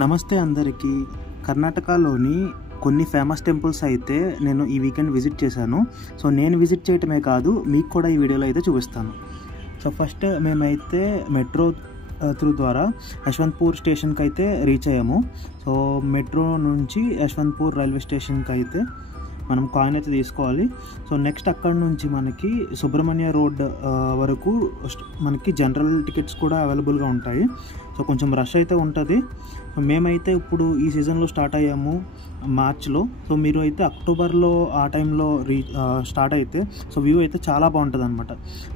నమస్తే అందరికీ. కర్ణాటకలోని కొన్ని ఫేమస్ టెంపుల్స్ అయితే నేను ఈ వీకెండ్ విజిట్ చేశాను. సో నేను విజిట్ చేయటమే కాదు, మీకు కూడా ఈ వీడియోలో అయితే చూపిస్తాను. సో ఫస్ట్ మేమైతే మెట్రో త్రూ ద్వారా యశ్వంత్పూర్ స్టేషన్కి అయితే రీచ్ అయ్యాము. సో మెట్రో నుంచి యశ్వంత్పూర్ రైల్వే స్టేషన్కి అయితే మనం కాయిన్ అయితే తీసుకోవాలి. సో నెక్స్ట్ అక్కడ నుంచి మనకి సుబ్రహ్మణ్య రోడ్ వరకు మనకి జనరల్ టికెట్స్ కూడా అవైలబుల్గా ఉంటాయి. సో కొంచెం రష్ అయితే ఉంటుంది. మేమైతే ఇప్పుడు ఈ సీజన్లో స్టార్ట్ అయ్యాము మార్చ్లో. సో మీరు అయితే అక్టోబర్లో ఆ టైంలో స్టార్ట్ అయితే సో వ్యూ అయితే చాలా బాగుంటుంది అనమాట.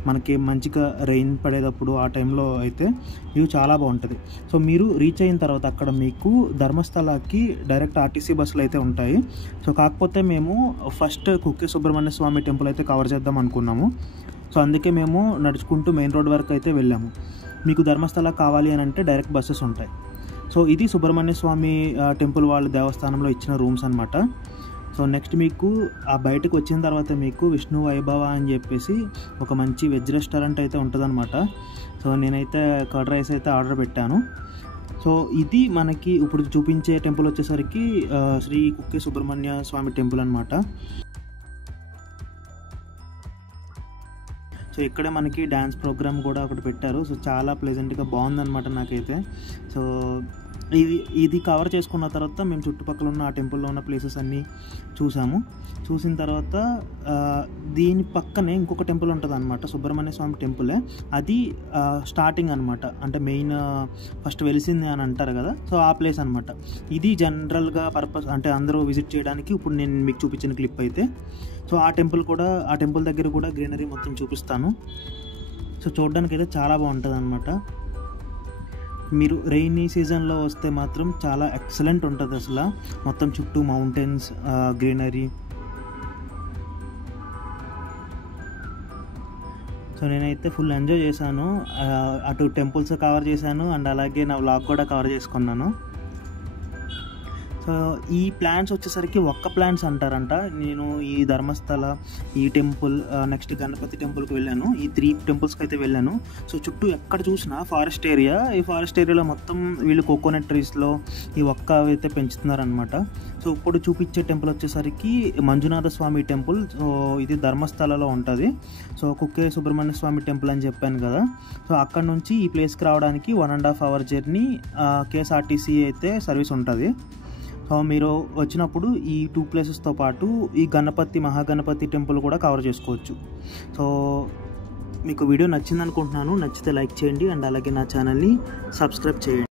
మనకి మంచిగా రెయిన్ పడేటప్పుడు ఆ టైంలో అయితే వ్యూ చాలా బాగుంటుంది. సో మీరు రీచ్ అయిన తర్వాత అక్కడ మీకు ధర్మస్థలకి డైరెక్ట్ ఆర్టీసీ బస్సులు అయితే ఉంటాయి. సో కాకపోతే మేము ఫస్ట్ కుక్కే సుబ్రహ్మణ్య స్వామి టెంపుల్ అయితే కవర్ చేద్దాం అనుకున్నాము. సో అందుకే మేము నడుచుకుంటూ మెయిన్ రోడ్ వరకు అయితే వెళ్ళాము. మీకు ధర్మస్థల కావాలి అని అంటే డైరెక్ట్ బస్సెస్ ఉంటాయి. సో ఇది సుబ్రహ్మణ్య స్వామి టెంపుల్ వాళ్ళ దేవస్థానంలో ఇచ్చిన రూమ్స్ అనమాట. సో నెక్స్ట్ మీకు ఆ బయటకు వచ్చిన తర్వాత మీకు విష్ణు వైభవ అని చెప్పేసి ఒక మంచి వెజ్ రెస్టారెంట్ అయితే ఉంటుందన్నమాట. సో నేనైతే కర్డ్ రైస్ అయితే ఆర్డర్ పెట్టాను. సో ఇది మనకి ఇప్పుడు చూపించే టెంపుల్ వచ్చేసరికి శ్రీ కుక్కే సుబ్రహ్మణ్య స్వామి టెంపుల్ అనమాట. సో ఇక్కడే మనకి డ్యాన్స్ ప్రోగ్రామ్ కూడా ఒకటి పెట్టారు. సో చాలా ప్లెజెంట్గా బాగుందన్నమాట నాకైతే. సో ఇది కవర్ చేసుకున్న తర్వాత మేము చుట్టుపక్కల ఉన్న ఆ టెంపుల్లో ఉన్న ప్లేసెస్ అన్నీ చూసాము. చూసిన తర్వాత దీని పక్కనే ఇంకొక టెంపుల్ ఉంటుంది అనమాట, సుబ్రహ్మణ్య స్వామి టెంపులే. అది స్టార్టింగ్ అనమాట, అంటే మెయిన్ ఫస్ట్ వెలిసింది అని అంటారు కదా. సో ఆ ప్లేస్ అనమాట. ఇది జనరల్గా పర్పస్ అంటే అందరూ విజిట్ చేయడానికి ఇప్పుడు నేను మీకు చూపించిన క్లిప్ అయితే. సో ఆ టెంపుల్ దగ్గర కూడా గ్రీనరీ మొత్తం చూపిస్తాను. సో చూడడానికి అయితే చాలా బాగుంటుంది అనమాట. మీరు రెయినీ సీజన్లో వస్తే మాత్రం చాలా ఎక్సలెంట్ ఉంటుంది అసలు. మొత్తం చుట్టూ మౌంటైన్స్, గ్రీనరీ. సో నేనైతే ఫుల్ ఎంజాయ్ చేశాను. అటు టెంపుల్స్ కవర్ చేశాను అండ్ అలాగే నా వ్లాగ్ కూడా కవర్ చేసుకున్నాను. సో ఈ ప్లాన్స్ వచ్చేసరికి ఒక్క ప్లాన్స్ అంటారంట. నేను ఈ ధర్మస్థల, ఈ టెంపుల్, నెక్స్ట్ గణపతి టెంపుల్కి వెళ్ళాను. ఈ 3 టెంపుల్స్కి అయితే వెళ్ళాను. సో చుట్టూ ఎక్కడ చూసినా ఫారెస్ట్ ఏరియా. ఈ ఫారెస్ట్ ఏరియాలో మొత్తం వీళ్ళు కోకోనట్ ట్రీస్లో ఈ ఒక్క అయితే పెంచుతున్నారనమాట. సో ఇప్పుడు చూపించే టెంపుల్ వచ్చేసరికి మంజునాథ స్వామి టెంపుల్. సో ఇది ధర్మస్థలలో ఉంటుంది. సో కుక్కే సుబ్రహ్మణ్య స్వామి టెంపుల్ అని చెప్పాను కదా. సో అక్కడ నుంచి ఈ ప్లేస్కి రావడానికి 1.5 hour జర్నీ కేఎస్ఆర్టీసీ అయితే సర్వీస్ ఉంటుంది. సో మీరు వచ్చినప్పుడు ఈ 2 ప్లేసెస్తో పాటు ఈ మహాగణపతి టెంపుల్ కూడా కవర్ చేసుకోవచ్చు. సో మీకు వీడియో నచ్చింది అనుకుంటున్నాను. నచ్చితే లైక్ చేయండి అండ్ అలాగే నా ఛానల్ని సబ్స్క్రైబ్ చేయండి.